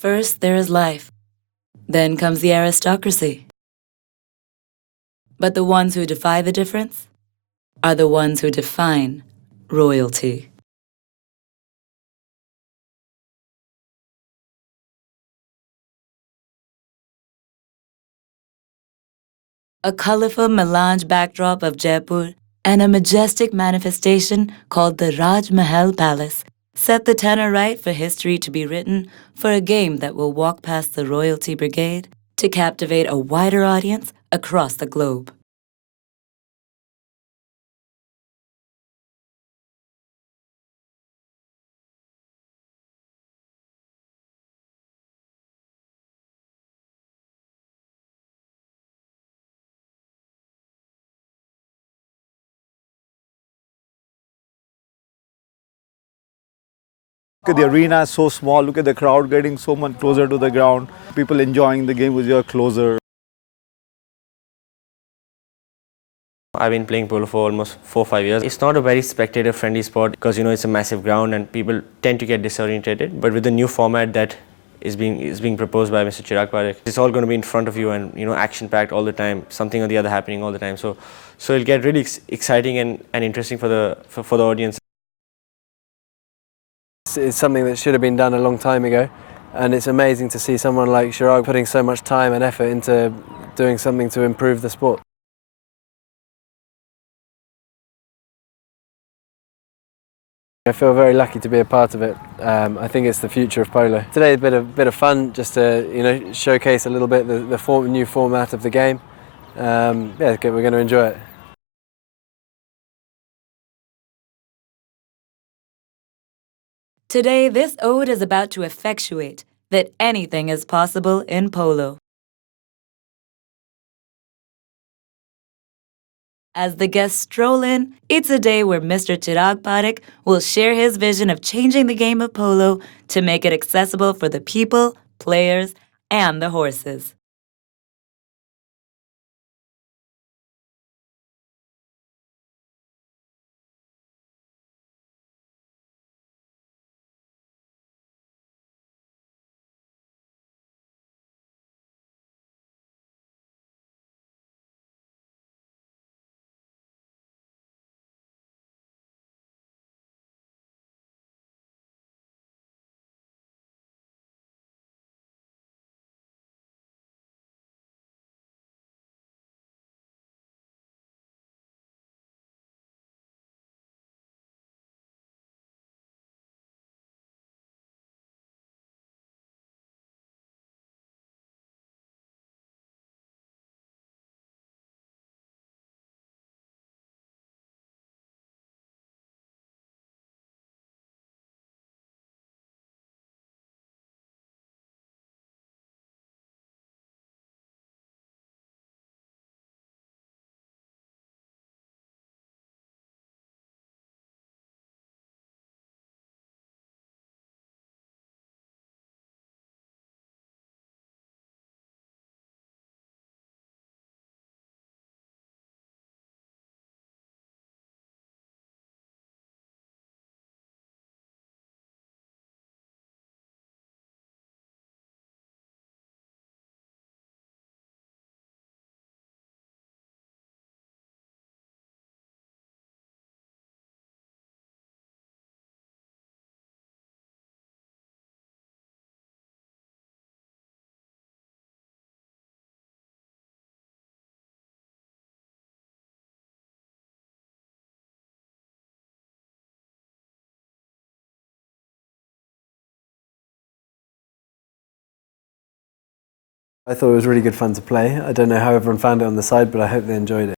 First, there is life. Then comes the aristocracy. But the ones who defy the difference are the ones who define royalty. A colorful melange backdrop of Jaipur and a majestic manifestation called the Raj Mahal Palace set the tenor right for history to be written for a game that will walk past the royalty brigade to captivate a wider audience across the globe. Look at the arena is so small. Look at the crowd getting so much closer to the ground. People enjoying the game with you closer. I've been playing polo for almost 4-5 years. It's not a very spectator-friendly sport because it's a massive ground and people tend to get disorientated. But with the new format that is being proposed by Mr. Chirag Parekh, it's all going to be in front of you and action-packed all the time, something or the other happening all the time. So it'll get really exciting and interesting for the audience. It's something that should have been done a long time ago, and it's amazing to see someone like Chirag putting so much time and effort into doing something to improve the sport. I feel very lucky to be a part of it. I think it's the future of polo. Today, a bit of fun, just to showcase a little bit the new format of the game. Yeah, we're going to enjoy it. Today, this ode is about to effectuate that anything is possible in polo. As the guests stroll in, it's a day where Mr. Chirag Parekh will share his vision of changing the game of polo to make it accessible for the people, players, and the horses. I thought it was really good fun to play. I don't know how everyone found it on the side, but I hope they enjoyed it.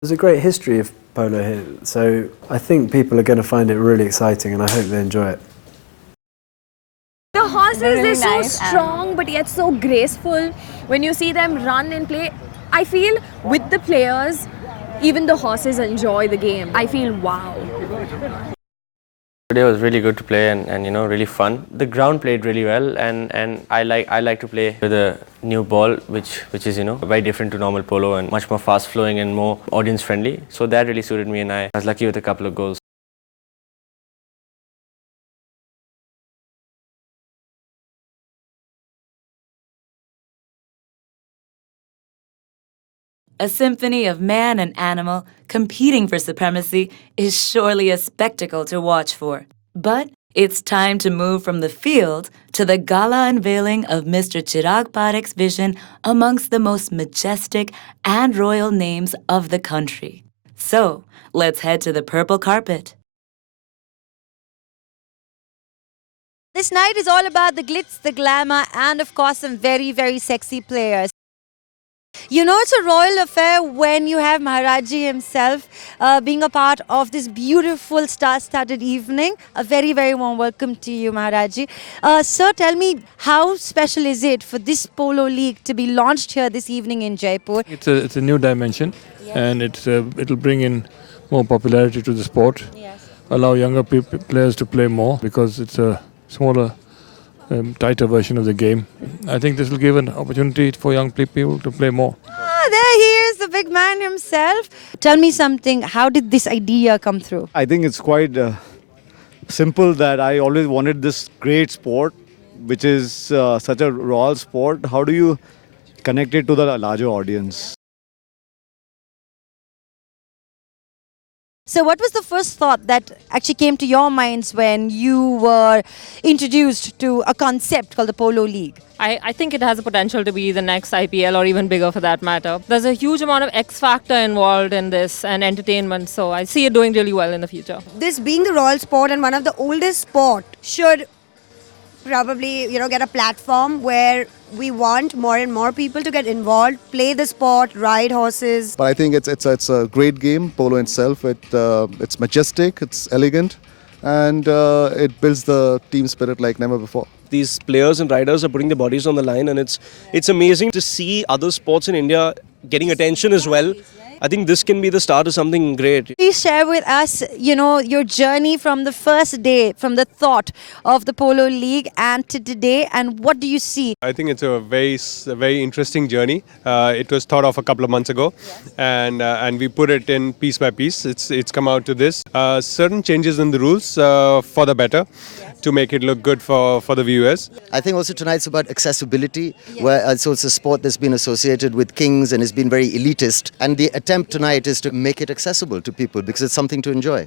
There's a great history of polo here, so I think people are going to find it really exciting, and I hope they enjoy it. The horses, They're really they're nice so strong but yet so graceful. When you see them run and play, I feel with the players, even the horses enjoy the game. I feel wow. Today was really good to play and really fun. The ground played really well and I like to play with a new ball which is very different to normal polo and much more fast flowing and more audience friendly. So that really suited me and I was lucky with a couple of goals. A symphony of man and animal competing for supremacy is surely a spectacle to watch for. But it's time to move from the field to the gala unveiling of Mr. Chirag Parekh's vision amongst the most majestic and royal names of the country. So, let's head to the purple carpet. This night is all about the glitz, the glamour, and of course some very, very sexy players. You know, it's a royal affair when you have Maharaji himself being a part of this beautiful star-studded evening. A very, very warm welcome to you, Maharaji. Sir, tell me, how special is it for this Polo League to be launched here this evening in Jaipur? It's a new dimension, and it'll bring in more popularity to the sport. Yes. Allow younger players to play more because it's a smaller, tighter version of the game. I think this will give an opportunity for young people to play more. Ah, there he is, the big man himself. Tell me something, how did this idea come through? I think it's quite simple that I always wanted this great sport, which is such a raw sport. How do you connect it to the larger audience? So what was the first thought that actually came to your minds when you were introduced to a concept called the Polo League? I think it has the potential to be the next IPL or even bigger for that matter. There's a huge amount of X factor involved in this and entertainment, so I see it doing really well in the future. This being the royal sport and one of the oldest sport should probably, get a platform where we want more and more people to get involved, play the sport, ride horses. But I think it's a great game, polo itself. It's majestic, it's elegant, and it builds the team spirit like never before. These players and riders are putting their bodies on the line, and it's amazing to see other sports in India getting attention as well. I think this can be the start of something great. Please share with us, your journey from the first day, from the thought of the Polo League and to today, and what do you see? I think it's a very interesting journey. It was thought of a couple of months ago, and we put it in piece by piece. It's come out to this. Certain changes in the rules for the better, to make it look good for the viewers. I think also tonight's about accessibility, where so it's a sport that's been associated with kings and has been very elitist. And the attempt tonight is to make it accessible to people because it's something to enjoy.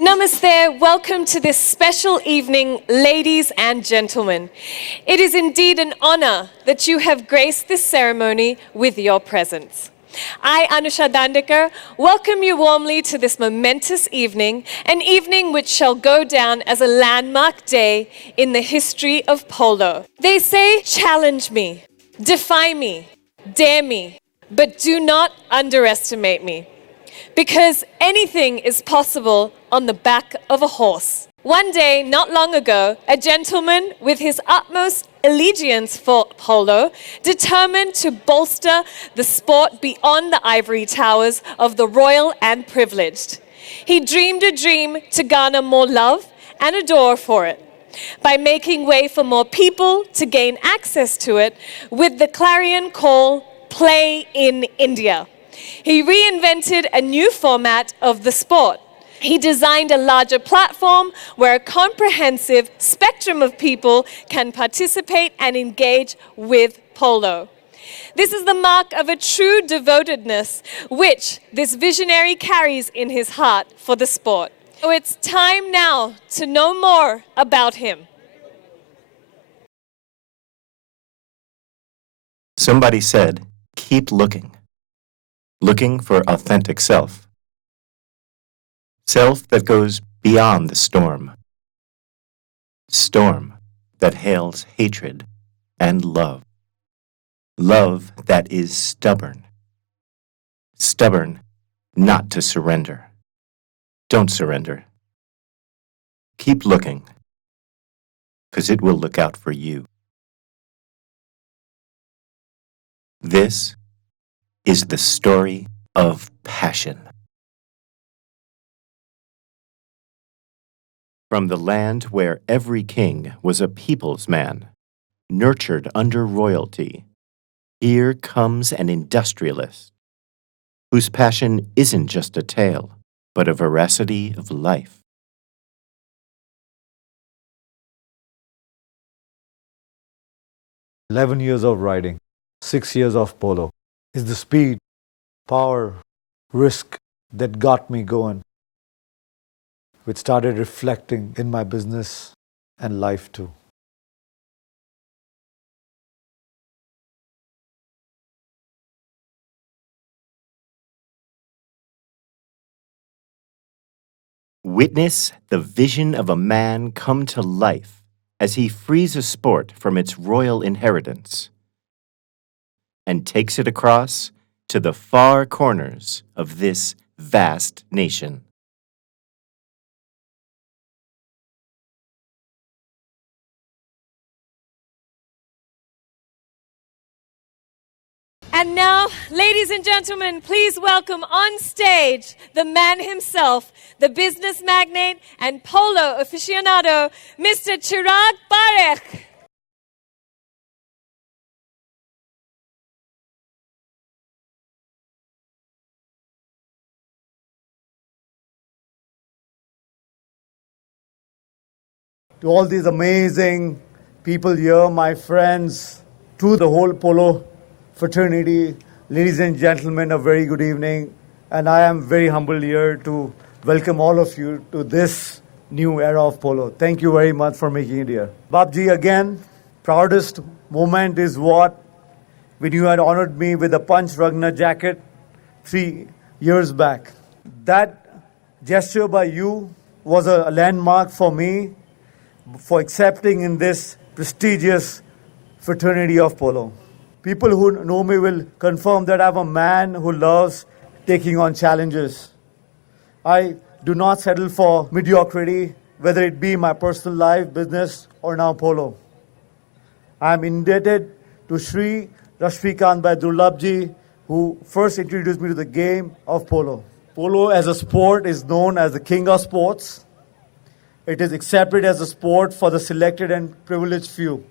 Namaste, welcome to this special evening, ladies and gentlemen. It is indeed an honor that you have graced this ceremony with your presence. I, Anusha Dandekar, welcome you warmly to this momentous evening, an evening which shall go down as a landmark day in the history of polo. They say, challenge me, defy me, dare me, but do not underestimate me. Because anything is possible on the back of a horse. One day, not long ago, a gentleman with his utmost allegiance for polo determined to bolster the sport beyond the ivory towers of the royal and privileged. He dreamed a dream to garner more love and adore for it. by making way for more people to gain access to it with the clarion call, Play in India. He reinvented a new format of the sport. He designed a larger platform where a comprehensive spectrum of people can participate and engage with polo. This is the mark of a true devotedness which this visionary carries in his heart for the sport. So it's time now to know more about him. Somebody said, keep looking. Looking for authentic self. Self that goes beyond the storm. Storm that hails hatred and love. Love that is stubborn. Stubborn not to surrender. Don't surrender. Keep looking, 'cause it will look out for you. This is the story of passion. From the land where every king was a people's man, nurtured under royalty, here comes an industrialist whose passion isn't just a tale, but a veracity of life. "11 years of riding, 6 years of polo. It's the speed, power, risk that got me going, which started reflecting in my business and life too. Witness the vision of a man come to life as he frees a sport from its royal inheritance and takes it across to the far corners of this vast nation. And now, ladies and gentlemen, please welcome on stage the man himself, the business magnate and polo aficionado, Mr. Chirag Parekh. To all these amazing people here, my friends, to the whole polo fraternity, ladies and gentlemen, a very good evening. And I am very humbled here to welcome all of you to this new era of polo. Thank you very much for making it here. Babji, again, proudest moment is what when you had honored me with a Punch Ragna jacket 3 years back. That gesture by you was a landmark for me for accepting in this prestigious fraternity of polo. People who know me will confirm that I'm a man who loves taking on challenges. I do not settle for mediocrity, whether it be my personal life, business, or now polo. I'm indebted to Sri Rashfikant Bhai Durlabji, who first introduced me to the game of polo. Polo as a sport is known as the king of sports. It is accepted as a sport for the selected and privileged few.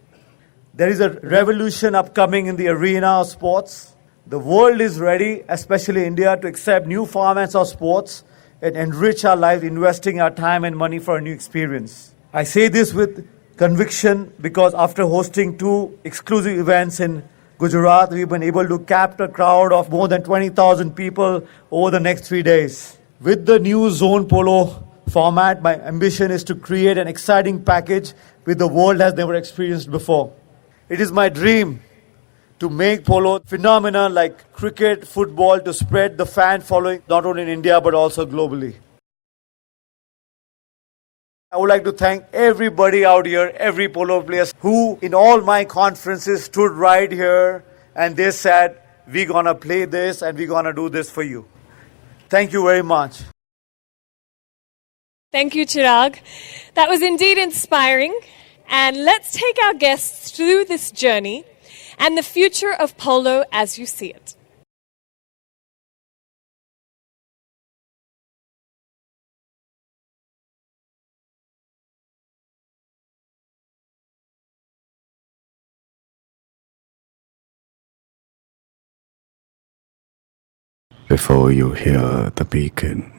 There is a revolution upcoming in the arena of sports. The world is ready, especially India, to accept new formats of sports and enrich our lives, investing our time and money for a new experience. I say this with conviction because after hosting 2 exclusive events in Gujarat, we've been able to capture a crowd of more than 20,000 people over the next 3 days. With the new zone polo format, my ambition is to create an exciting package which the world has never experienced before. It is my dream to make polo phenomena like cricket, football, to spread the fan following not only in India but also globally. I would like to thank everybody out here, every polo player who in all my conferences stood right here and they said, we're going to play this and we're going to do this for you. Thank you very much. Thank you, Chirag. That was indeed inspiring. And let's take our guests through this journey and the future of polo as you see it. before you hear the beacon.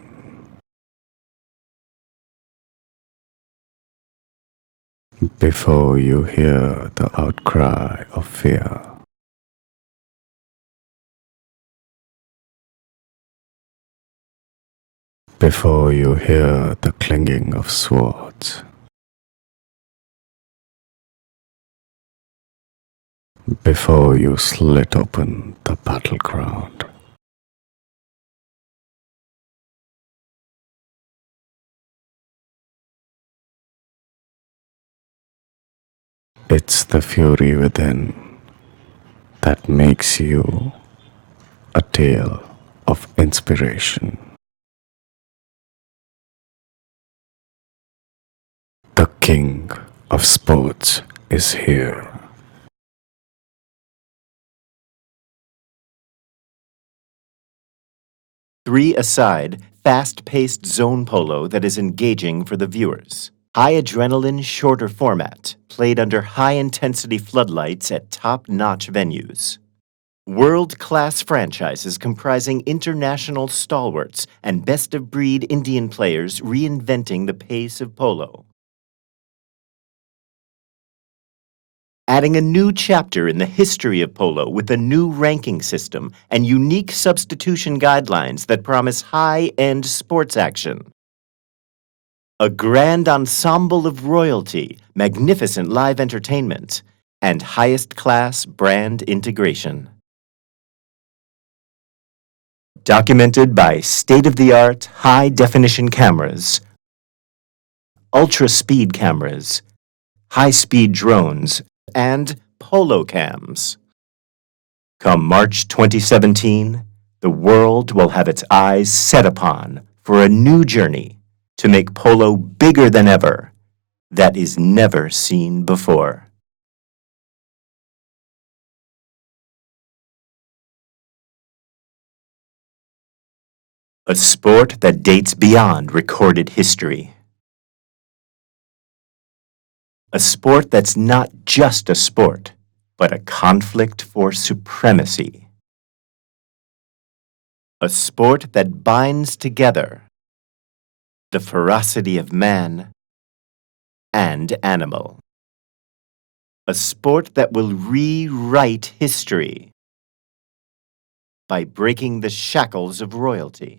Before you hear the outcry of fear. Before you hear the clanging of swords. Before you slit open the battleground. It's the fury within that makes you a tale of inspiration. The king of sports is here. Three-a-side, fast-paced zone polo that is engaging for the viewers. High adrenaline, shorter format, played under high-intensity floodlights at top-notch venues. World-class franchises comprising international stalwarts and best-of-breed Indian players reinventing the pace of polo. Adding a new chapter in the history of polo with a new ranking system and unique substitution guidelines that promise high-end sports action. A grand ensemble of royalty, magnificent live entertainment, and highest-class brand integration. Documented by state-of-the-art high-definition cameras, ultra-speed cameras, high-speed drones, and polo cams. Come March 2017, the world will have its eyes set upon for a new journey to make polo bigger than ever, that is never seen before. A sport that dates beyond recorded history. A sport that's not just a sport, but a conflict for supremacy. A sport that binds together the ferocity of man and animal. A sport that will rewrite history by breaking the shackles of royalty.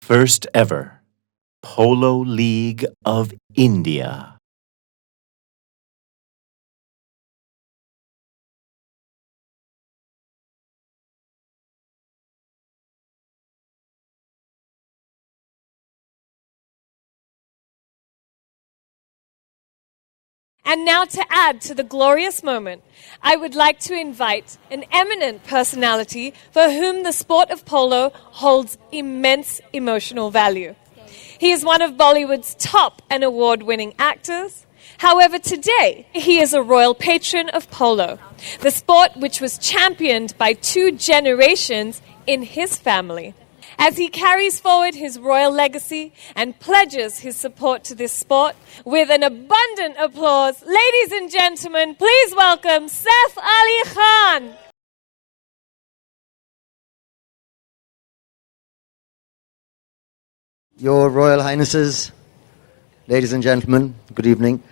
First ever Polo League of India. And now to add to the glorious moment, I would like to invite an eminent personality for whom the sport of polo holds immense emotional value. He is one of Bollywood's top and award-winning actors. However, today, he is a royal patron of polo, the sport which was championed by 2 generations in his family. As he carries forward his royal legacy and pledges his support to this sport with an abundant applause, ladies and gentlemen, please welcome Saif Ali Khan. Your Royal Highnesses, ladies and gentlemen, good evening.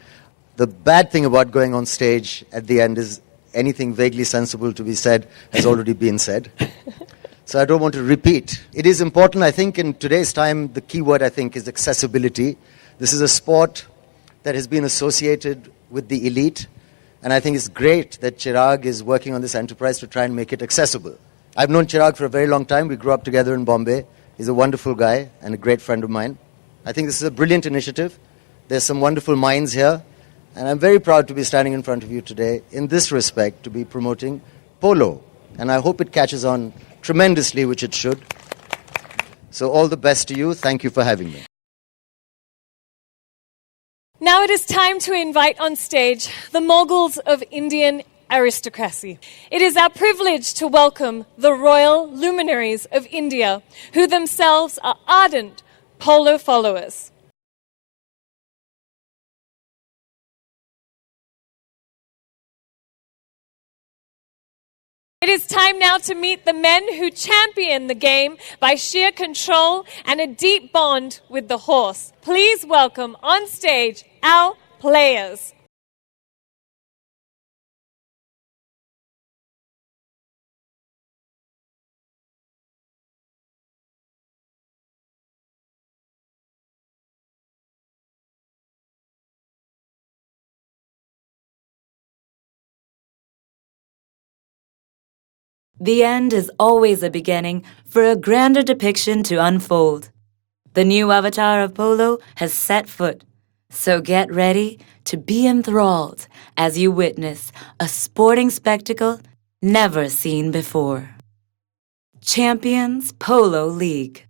The bad thing about going on stage at the end is anything vaguely sensible to be said has already been said. So I don't want to repeat. It is important, I think, in today's time, the key word, I think, is accessibility. This is a sport that has been associated with the elite, and I think it's great that Chirag is working on this enterprise to try and make it accessible. I've known Chirag for a very long time. We grew up together in Bombay. He's a wonderful guy and a great friend of mine. I think this is a brilliant initiative. There's some wonderful minds here, and I'm very proud to be standing in front of you today in this respect to be promoting polo, and I hope it catches on tremendously, which it should. So all the best to you. Thank you for having me. Now it is time to invite on stage the moguls of Indian aristocracy. It is our privilege to welcome the royal luminaries of India, who themselves are ardent polo followers. It is time now to meet the men who champion the game by sheer control and a deep bond with the horse. Please welcome on stage our players. The end is always a beginning for a grander depiction to unfold. The new avatar of Polo has set foot, so get ready to be enthralled as you witness a sporting spectacle never seen before. Champions Polo League.